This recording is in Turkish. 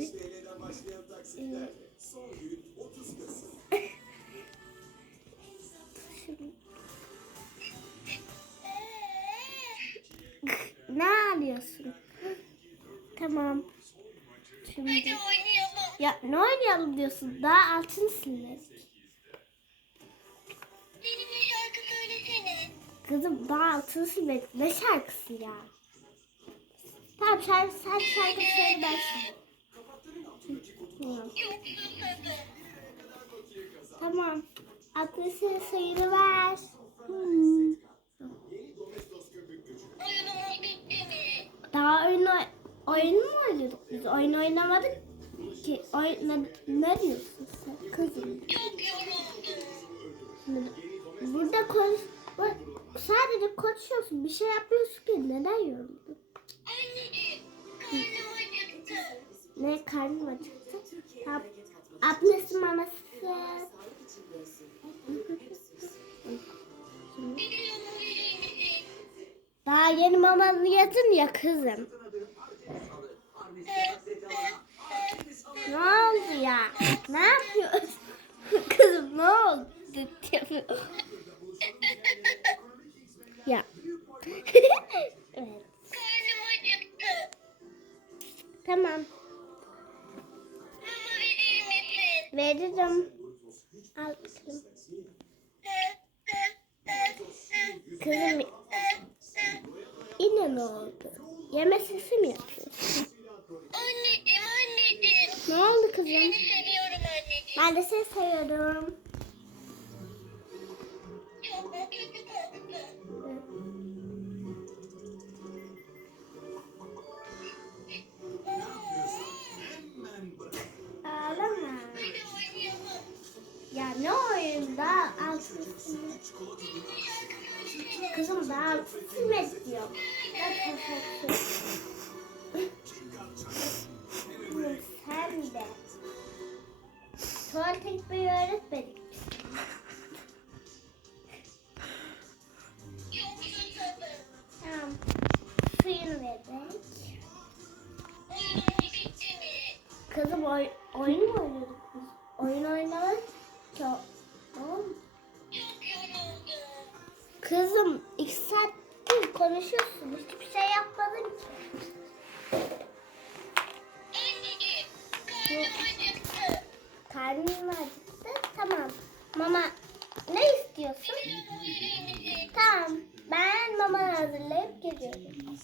şimdi. Ne ağlıyorsun? Tamam. Şimdi. Hadi oynayalım. Ya ne oynayalım diyorsun? Daha altın silmek. Benimle şarkı söylesene. Kızım daha altın silmek. Ne şarkısı ya? Tamam şarkı, sen şarkı söyle ben şimdi. Tamam. Tamam. Adresi sayını ver. Hmm. Daha oyun, oy- oyun mu oynuyorduk biz? Oyun oynamadık ki. Oyun, ne, diyorsun sen kızım? Çok yoruldum. Burada konuş, sadece konuşuyorsun. Bir şey yapıyorsun ki neden yoruldun? Anneciğim, karnım acıktı. Ne karnım acıktı? Ablası maması. Daha yeni mamanı yedin ya kızım. Ne oldu ya? Ne yapıyorsun? kızım ne oldu? ya. evet. Tamam. Veririm. Al kızım. Kızım yine ne oldu? Yeme sesi mi yapıyorsun? Anneciğim, anneciğim. Ne oldu kızım? Seni seviyorum anneciğim. Ben de seni seviyorum. Ya ne oyun daha altın silmek. Kızım daha altın silmek diyor. Sen de. Tuvalet ekmeği öğretmedik. Tamam. Suyunu verdik. Kızım oy oyun mu oynuyorduk biz? Oyun oynamak çok... Kızım iki saattir konuşuyorsun. Hiçbir şey yapmadın ki. Karnım acıktı. Tamam. Mama ne istiyorsun? Tamam. Ben mama hazırlayıp geliyorum.